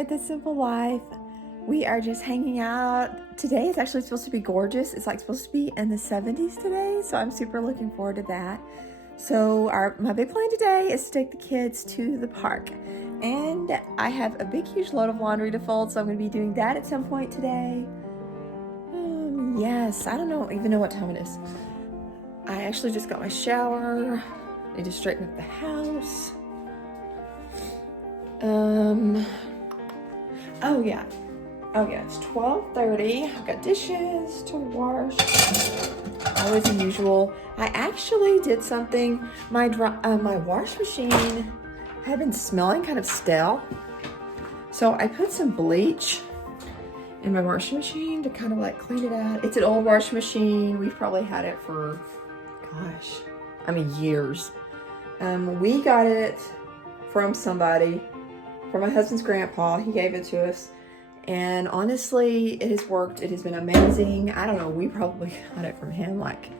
at The Simple Life. We are just hanging out. Today is actually supposed to be gorgeous. It's like supposed to be in the 70s today, so I'm super looking forward to that. So my big plan today is to take the kids to the park. And I have a big, huge load of laundry to fold, so I'm going to be doing that at some point today. Yes, I don't even know what time it is. I actually just got my shower. Need to straighten up the house. Oh yeah, it's 12:30. I've got dishes to wash. Always the usual. I actually did something. My wash machine had been smelling kind of stale. So I put some bleach in my washing machine to kind of like clean it out. It's an old washing machine. We've probably had it for, years. We got it from somebody, from my husband's grandpa. He gave it to us. And honestly, it has worked. It has been amazing. I don't know, we probably got it from him like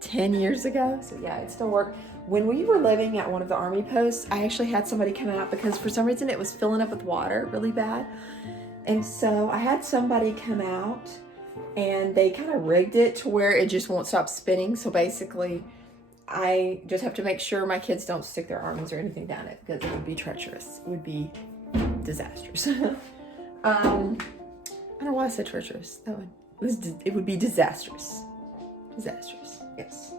10 years ago. So yeah, it still worked. When we were living at one of the army posts, I actually had somebody come out because for some reason it was filling up with water really bad. And so I had somebody come out and they kind of rigged it to where it just won't stop spinning. So basically, I just have to make sure my kids don't stick their arms or anything down it because it would be treacherous. It would be disastrous. I don't know why I said treacherous. It would be disastrous. Disastrous, yes.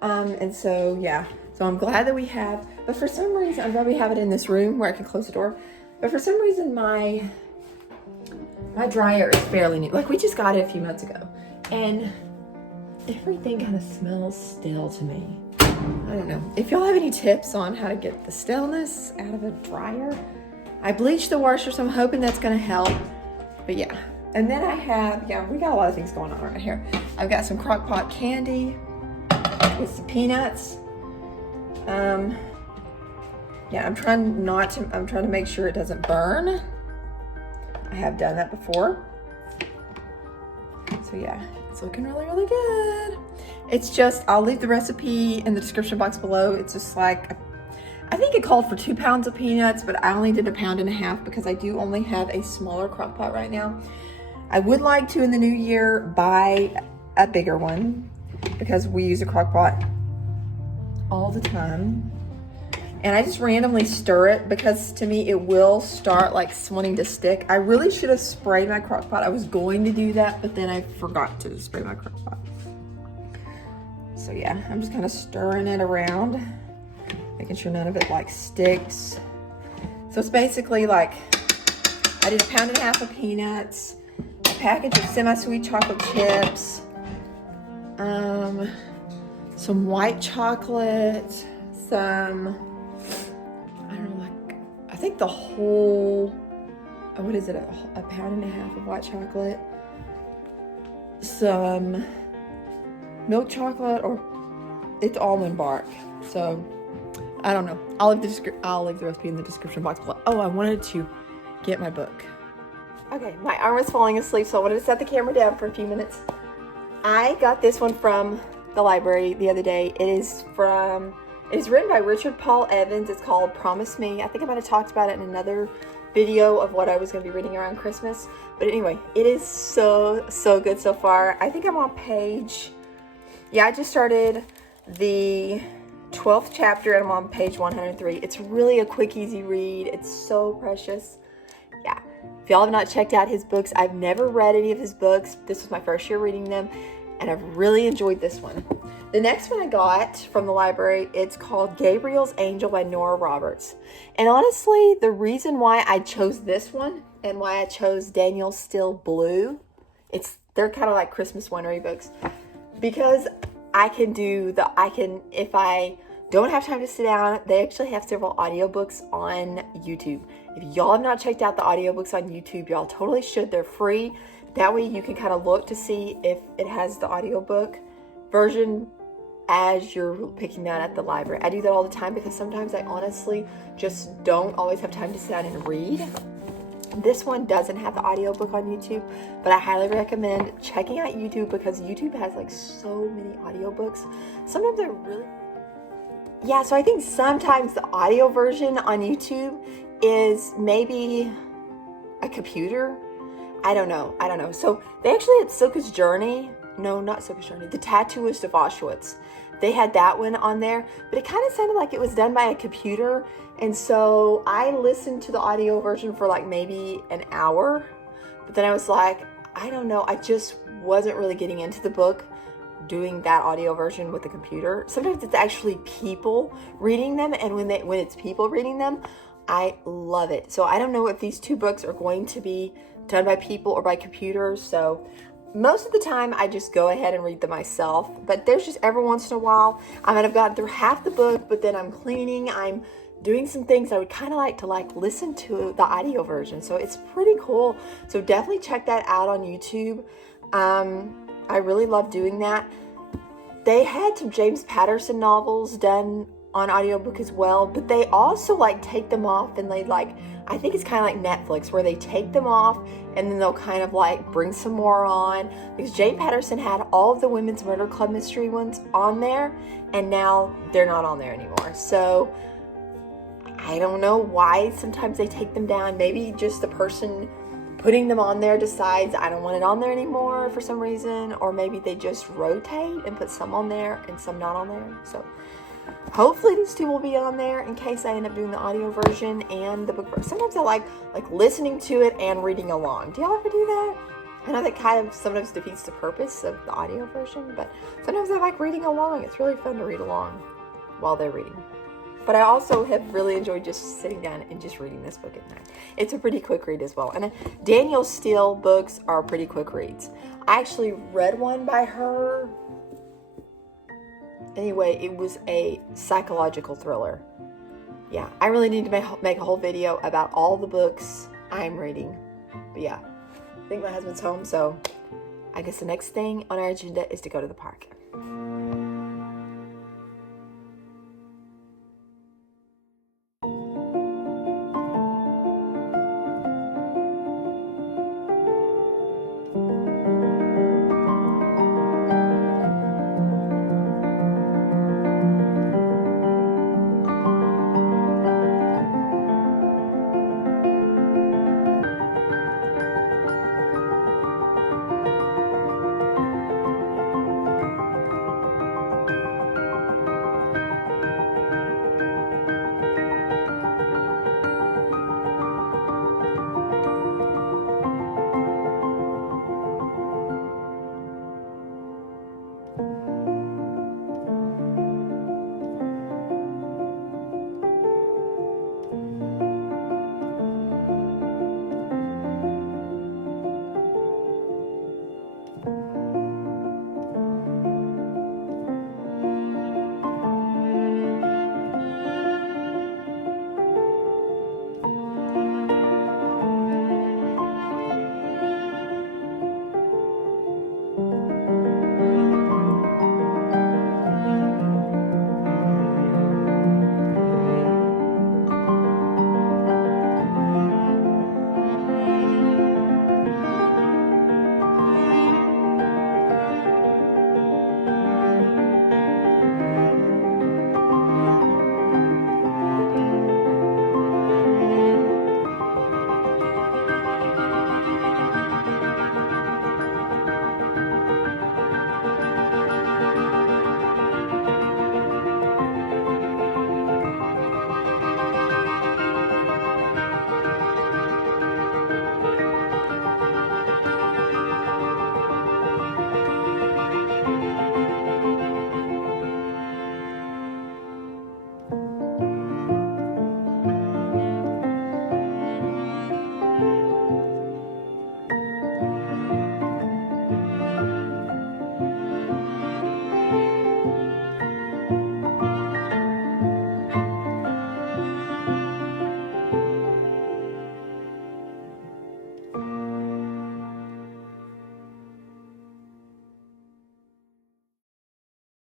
And so, yeah. So I'm glad that we have, but for some reason, I'm glad we have it in this room where I can close the door. But for some reason, my dryer is fairly new. Like, we just got it a few months ago. And everything kind of smells stale to me. I don't know. If y'all have any tips on how to get the staleness out of a dryer, I bleached the washer, so I'm hoping that's going to help. But yeah. And then I have, we got a lot of things going on right here. I've got some Crockpot Candy with some peanuts. I'm trying to make sure it doesn't burn. I have done that before. So yeah, it's looking really, really good. It's just, I'll leave the recipe in the description box below. It's just like, I think it called for 2 pounds of peanuts, but I only did 1.5 pounds because I do only have a smaller crock pot right now. I would like to, in the new year, buy a bigger one because we use a crock pot all the time. And I just randomly stir it because to me it will start like wanting to stick. I really should have sprayed my crock pot. I was going to do that, but then I forgot to spray my crock pot. So yeah, I'm just kind of stirring it around, making sure none of it like sticks. So it's basically like, I did 1.5 pounds of peanuts, a package of semi-sweet chocolate chips, some white chocolate, some, I think the whole, what is it, 1.5 pounds of white chocolate, some milk chocolate, or it's almond bark. So I don't know. I'll leave the recipe in the description box below. Oh, I wanted to get my book. Okay, my arm is falling asleep, so I wanted to set the camera down for a few minutes. I got this one from the library the other day. It is written by Richard Paul Evans. It's called Promise Me. I think I might have talked about it in another video of what I was going to be reading around Christmas. But anyway, it is so, so good so far. I think I'm on page, I just started the 12th chapter and I'm on page 103. It's really a quick, easy read. It's so precious. Yeah. If y'all have not checked out his books, I've never read any of his books. This was my first year reading them, and I've really enjoyed this one. The next one I got from the library, it's called Gabriel's Angel by Nora Roberts. And honestly, the reason why I chose this one and why I chose Daniel Still Blue, they're kind of like Christmas wondery books, because if I don't have time to sit down, they actually have several audiobooks on YouTube. If y'all have not checked out the audiobooks on YouTube, y'all totally should. They're free. That way you can kind of look to see if it has the audiobook version as you're picking that at the library. I do that all the time because sometimes I honestly just don't always have time to sit down and read. This one doesn't have the audiobook on YouTube, but I highly recommend checking out YouTube because YouTube has like so many audiobooks. Sometimes they're really, so I think sometimes the audio version on YouTube is maybe a computer. I don't know. So they actually had Silka's Journey. No, not Silka's Journey. The Tattooist of Auschwitz. They had that one on there, but it kind of sounded like it was done by a computer. And so I listened to the audio version for like maybe an hour, but then I was like, I don't know. I just wasn't really getting into the book doing that audio version with the computer. Sometimes it's actually people reading them, and when it's people reading them, I love it. So I don't know if these two books are going to be done by people or by computers. So most of the time I just go ahead and read them myself, but there's just every once in a while I might have gotten through half the book, but then I'm cleaning, I'm doing some things I would kind of like to listen to the audio version. So it's pretty cool. So definitely check that out on YouTube. I really love doing that. They had some James Patterson novels done on audiobook as well, but they also like take them off and they like, I think it's kind of like Netflix where they take them off and then they'll kind of like bring some more on, because James Patterson had all of the Women's Murder Club mystery ones on there and now they're not on there anymore. So I don't know why sometimes they take them down. Maybe just the person putting them on there decides I don't want it on there anymore for some reason, or maybe they just rotate and put some on there and some not on there. So hopefully these two will be on there in case I end up doing the audio version and the book version. Sometimes I like listening to it and reading along. Do y'all ever do that? I know that kind of sometimes defeats the purpose of the audio version, but sometimes I like reading along. It's really fun to read along while they're reading. But I also have really enjoyed just sitting down and just reading this book at night. It's a pretty quick read as well. And Danielle Steele books are pretty quick reads. I actually read one by her. Anyway, it was a psychological thriller. Yeah, I really need to make a whole video about all the books I'm reading. But yeah, I think my husband's home, so I guess the next thing on our agenda is to go to the park.